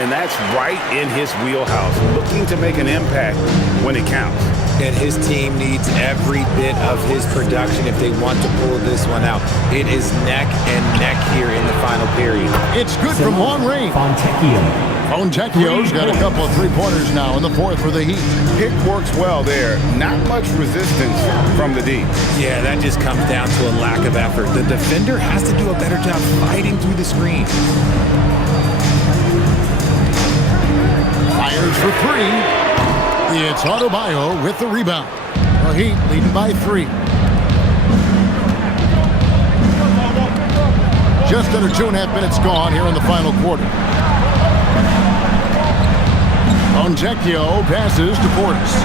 And that's right in his wheelhouse, looking to make an impact when it counts. And his team needs every bit of his production if they want to pull this one out. It is neck and neck here in the final period. It's good from long range. Fontecchio's got a couple of 3-pointers now in the 4th for the Heat. Pick works well there. Not much resistance from the D. Yeah, that just comes down to a lack of effort. The defender has to do a better job fighting through the screen. Fires for 3. It's Adebayo with the rebound. The Heat leading by 3. Just under 2.5 minutes gone here in the final quarter. Fontecchio passes to Portis.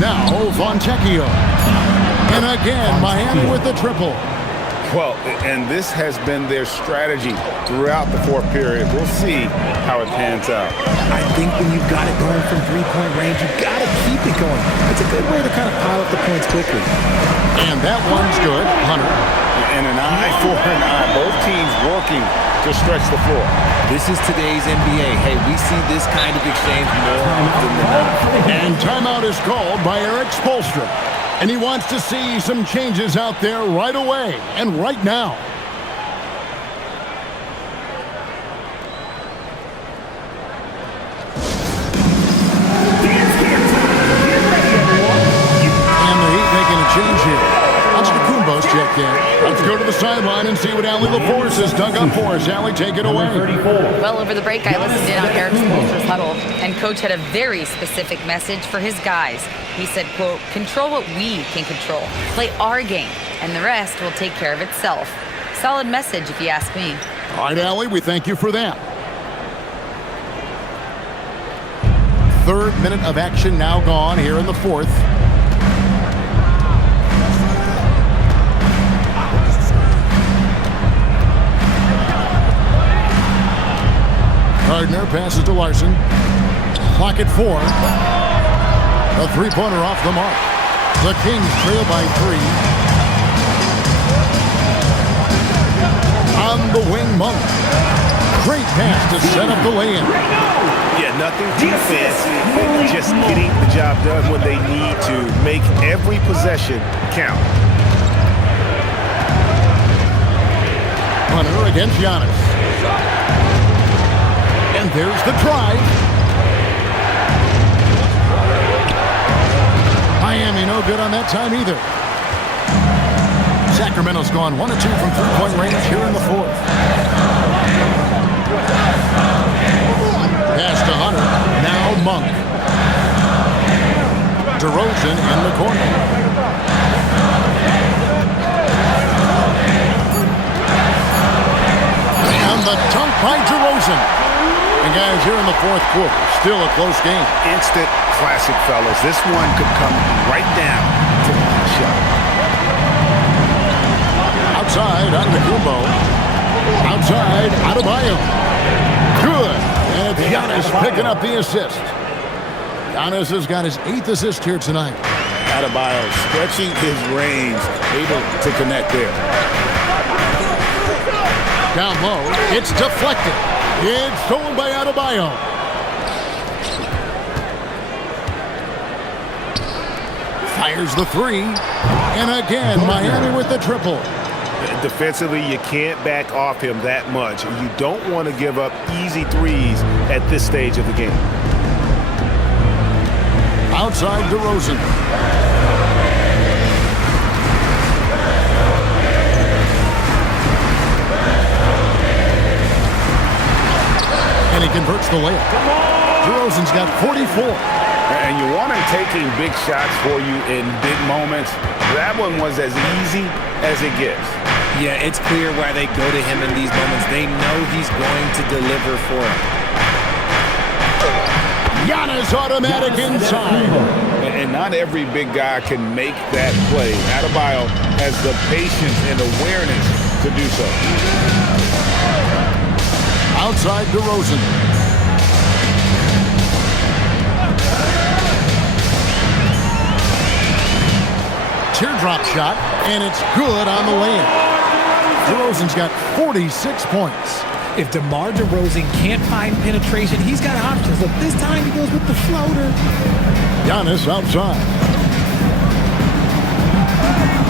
Now Fontecchio. And again, Miami with the triple. Well, and this has been their strategy throughout the 4th period. We'll see how it pans out. I think when you've got it going from 3-point range, you've got to keep it going. It's a good way to kind of pile up the points quickly. And that one's good. Hunter. And an eye for an eye. Both teams working to stretch the floor. This is today's NBA. Hey, we see this kind of exchange more often than not. And timeout is called by Eric Spoelstra. And he wants to see some changes out there right away and right now. And the Heat making a change here. sideline and see what Allie LaForce has dug up for us. Allie, take it away. Well, over the break, I listened in on Eric Spoelstra's huddle, and Coach had a very specific message for his guys. He said, quote, control what we can control. Play our game, and the rest will take care of itself. Solid message, if you ask me. All right, Allie, we thank you for that. Third minute of action now gone here in the fourth. Gardner passes to Larson. Clock at 4. A three-pointer off the mark. The Kings trail by 3. On the wing, Monk. Great pass to set up the lay-in. Yeah, nothing too fancy. Just getting the job done when they need to. Make every possession count. Hunter against Giannis. And there's the drive. Miami no good on that time either. Sacramento's gone 1 of 2 from three-point range here in the fourth. Pass to Hunter. Now Monk. DeRozan in the corner. And the dunk by DeRozan. And guys, here in the fourth quarter, still a close game. Instant classic, fellas. This one could come right down to the last shot. Outside, Antetokounmpo. Outside, Adebayo. Good. And Giannis picking up the assist. Giannis has got his 8th assist here tonight. Adebayo stretching his range, able to connect there. Down low, it's deflected. It's stolen by Adebayo. Fires the 3. And again, Miami with the triple. Defensively, you can't back off him that much. You don't want to give up easy threes at this stage of the game. Outside DeRozan. And he converts the layup. DeRozan's got 44. And you want him taking big shots for you in big moments. That one was as easy as it gets. Yeah, it's clear why they go to him in these moments. They know he's going to deliver for them. Giannis automatic inside. And not every big guy can make that play. Adebayo has the patience and awareness to do so. Outside DeRozan. Teardrop shot, and it's good on the lane. DeRozan's got 46 points. If DeMar DeRozan can't find penetration, he's got options. Look, this time he goes with the floater. Giannis outside.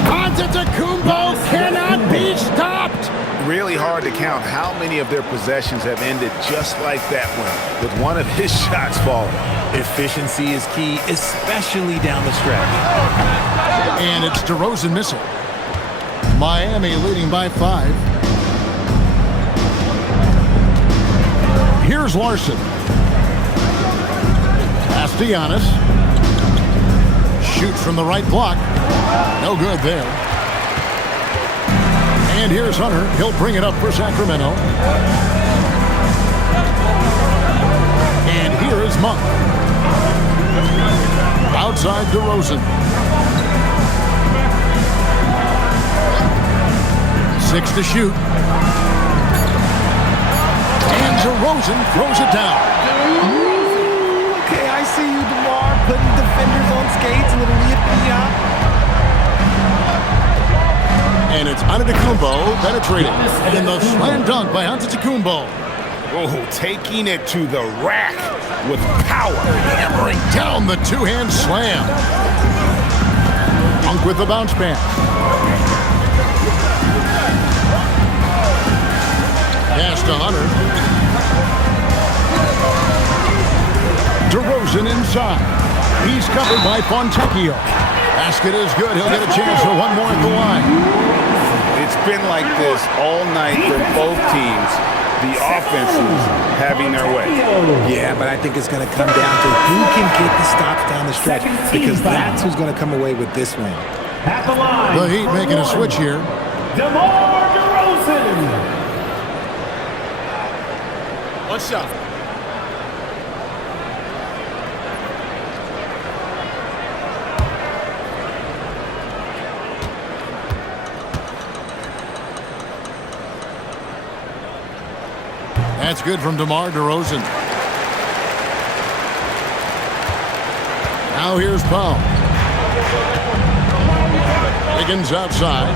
Antetokounmpo cannot be stopped. Really hard to count how many of their possessions have ended just like that one, with one of his shots falling. Efficiency is key, especially down the stretch. And it's DeRozan missing. Miami leading by 5. Here's Larson. Pass to Giannis. Shoots from the right block. No good there. And here's Hunter. He'll bring it up for Sacramento. And here is Monk. Outside DeRozan. 6 to shoot. And DeRozan throws it down. Okay, I see you, DeMar, putting defenders on skates, a little yip-yop. And it's Antetokounmpo penetrating. And the slam dunk by Antetokounmpo. Oh, taking it to the rack with power. Hammering down the two-hand slam. Monk with the bounce pass. Pass to Hunter. DeRozan inside. He's covered by Fontecchio. Basket is good. He'll get a chance for one more at the line. It's been like this all night for both teams. The offenses having their way. Yeah, but I think it's going to come down to who can get the stops down the stretch, because that's who's going to come away with this win. At the line. The Heat making a switch here. DeMar DeRozan. One shot. That's good from DeMar DeRozan. Now here's Powell. Wiggins outside.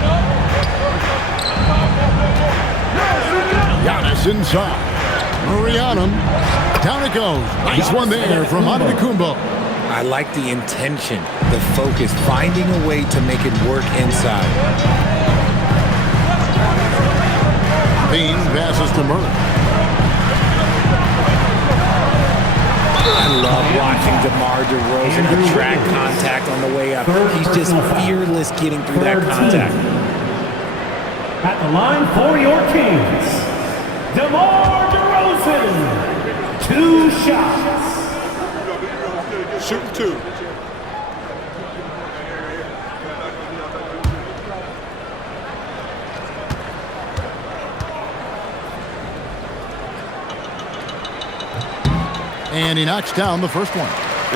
Giannis inside. Murray on him. Down it goes. Nice one there from Antetokounmpo. I like the intention, the focus, finding a way to make it work inside. Bean passes to Murray. I love watching DeMar DeRozan attract contact on the way up. He's just fearless getting through that contact. At the line for your Kings, DeMar DeRozan. 2 shots. Shooting 2. And he knocks down the first one.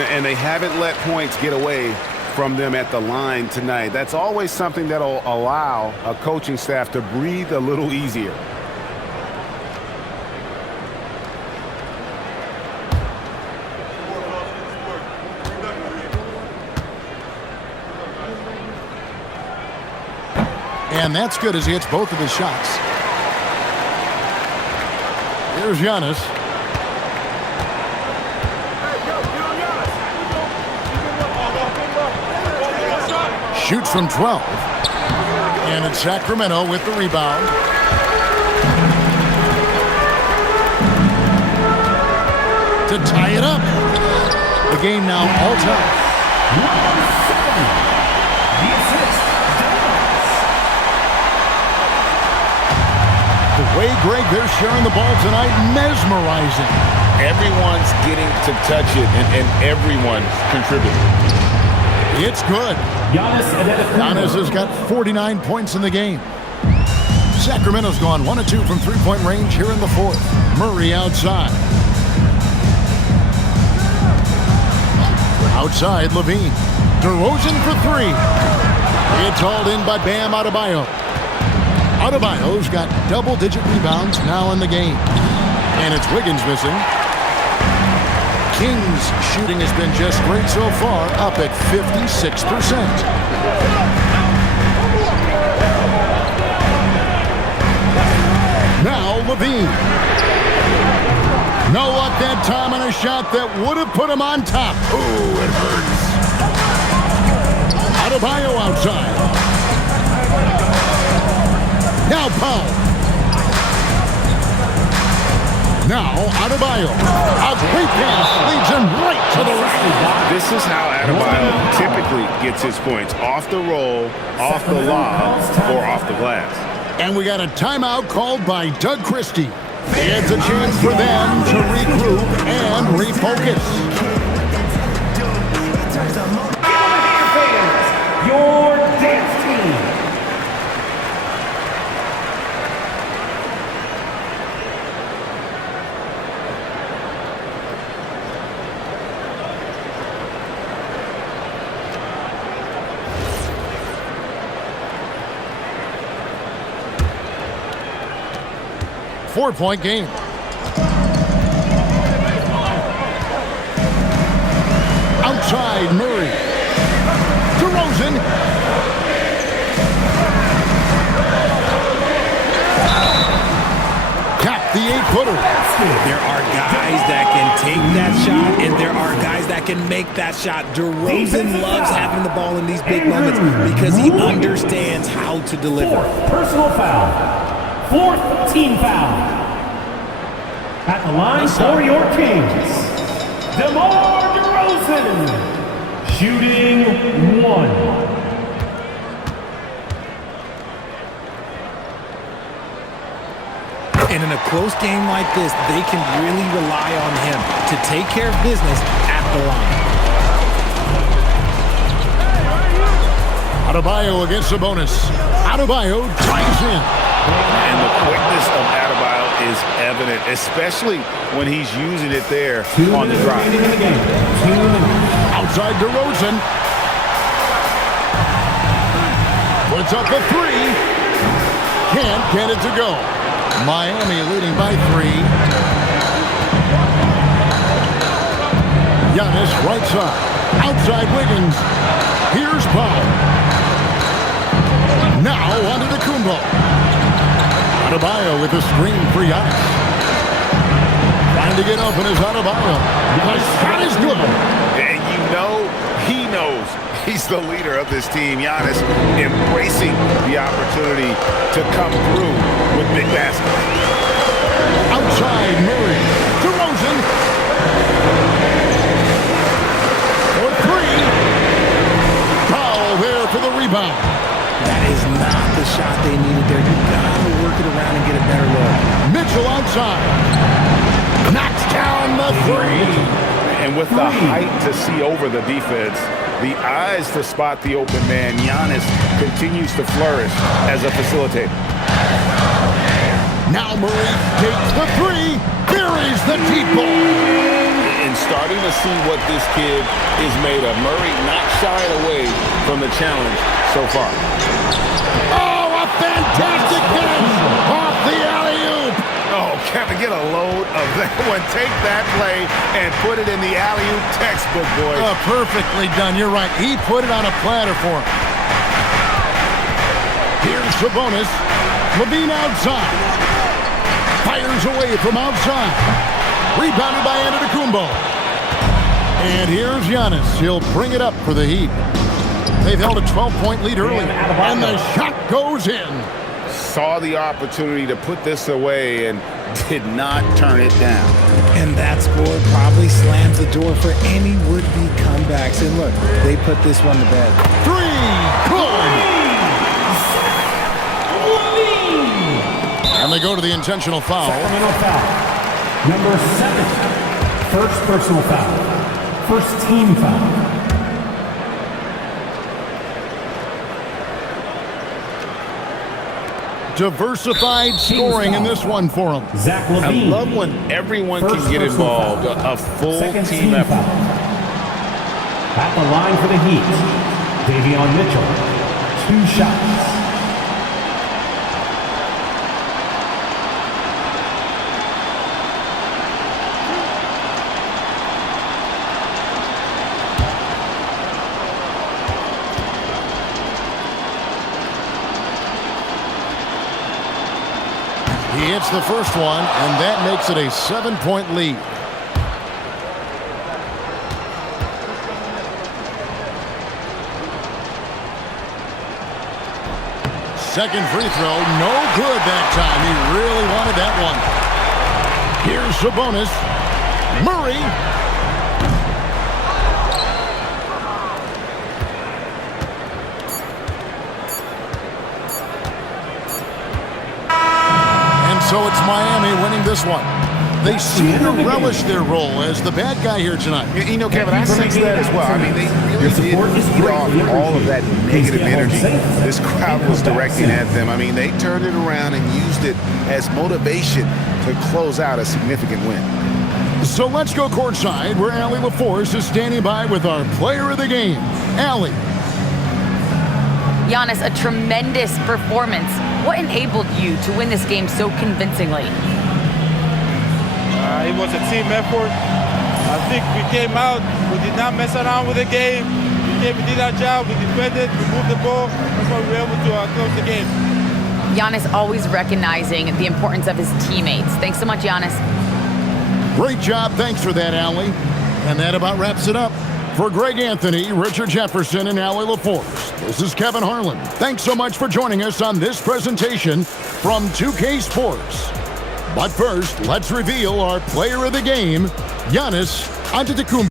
And they haven't let points get away from them at the line tonight. That's always something that'll allow a coaching staff to breathe a little easier. And that's good as he hits both of his shots. Here's Giannis. Shoots from 12. And it's Sacramento with the rebound. To tie it up. The game now all tied. The way, Greg, they're sharing the ball tonight, mesmerizing. Everyone's getting to touch it, and everyone's contributing. It's good. Giannis has got 49 points in the game. Sacramento's gone 1 of 2 from three-point range here in the fourth. Murray outside. Outside, Levine. DeRozan for 3. It's hauled in by Bam Adebayo. Adebayo's got double-digit rebounds now in the game. And it's Wiggins missing. Kings shooting has been just great so far, up at 56%. Now Levine. No luck that time on a shot that would have put him on top. Ooh, it hurts. Adebayo outside. Now Powell. Now Adebayo. A great pass leads him right to the right. This is how Adebayo typically gets his points. Off the roll, off the lob, or off the glass. And we got a timeout called by Doug Christie. It's a chance for them to regroup and refocus. Your dance team. Four-point game. Outside, Murray. DeRozan. Cap the 8-footer. There are guys that can take that shot, and there are guys that can make that shot. DeRozan loves having the ball in these big moments because he understands how to deliver. Personal foul. 4th team foul. At the line for your Kings, DeMar DeRozan, shooting 1. close game like this, they can really rely on him to take care of business at the line. Adebayo against Sabonis. Adebayo drives in. And the quickness of Adebayo is evident, especially when he's using it there on the drive. Outside DeRozan. Puts up a three. Can't get it to go. Miami leading by 3. Giannis right side. Outside Wiggins. Here's Paul. Now onto the Kumbo. Adebayo with the screen for Giannis. Trying to get open is Adebayo. The shot is good. And you know he knows he's the leader of this team. Giannis embracing the opportunity to come through with big baskets. Outside Murray. DeRozan. For 3. Powell there for the rebound. That is not the shot they needed there. You gotta work it around and get a better look. Mitchell outside. Knocks down the 3. And with the height to see over the defense, the eyes to spot the open man, Giannis continues to flourish as a facilitator. Now Murray takes the 3. Buries the deep ball. And starting to see what this kid is made of. Murray not shying away from the challenge so far. Oh, a fantastic finish off the alley-oop. Oh, Kevin, get a load of that one. Take that play and put it in the alley-oop textbook, boy. Oh, perfectly done. You're right. He put it on a platter for him. Here's Sabonis. Levine outside. Fires away from outside. Rebounded by Antetokounmpo. And here's Giannis. He'll bring it up for the Heat. They've held a 12-point lead early, and the shot goes in. Saw the opportunity to put this away and did not turn it down. And that score probably slams the door for any would-be comebacks. And look, they put this one to bed. 3. Good. And they go to the intentional foul. Sacramento foul. Number 7. First personal foul. First team foul. Diversified scoring in this one for him. Zach I Levine. love when everyone First can get personal involved. foul. A full Second team effort. foul. At the line for the Heat, Davion Mitchell. 2 shots. He hits the first one, and that makes it a 7-point lead. Second free throw, no good that time. He really wanted that one. Here's Sabonis. Murray. So it's Miami winning this one. They seem to relish their role as the bad guy here tonight. You know, Kevin, I sense that as well. I mean, they really did feed off all of that negative energy this crowd was directing at them. I mean, they turned it around and used it as motivation to close out a significant win. So let's go courtside where Allie LaForce is standing by with our player of the game. Allie. Giannis, a tremendous performance. What enabled you to win this game so convincingly? It was a team effort. I think we came out, we did not mess around with the game. We did our job, we defended, we moved the ball. That's why we were able to close the game. Giannis always recognizing the importance of his teammates. Thanks so much, Giannis. Great job. Thanks for that, Allie. And that about wraps it up. For Greg Anthony, Richard Jefferson, and Allie LaForce, this is Kevin Harlan. Thanks so much for joining us on this presentation from 2K Sports. But first, let's reveal our player of the game, Giannis Antetokounmpo.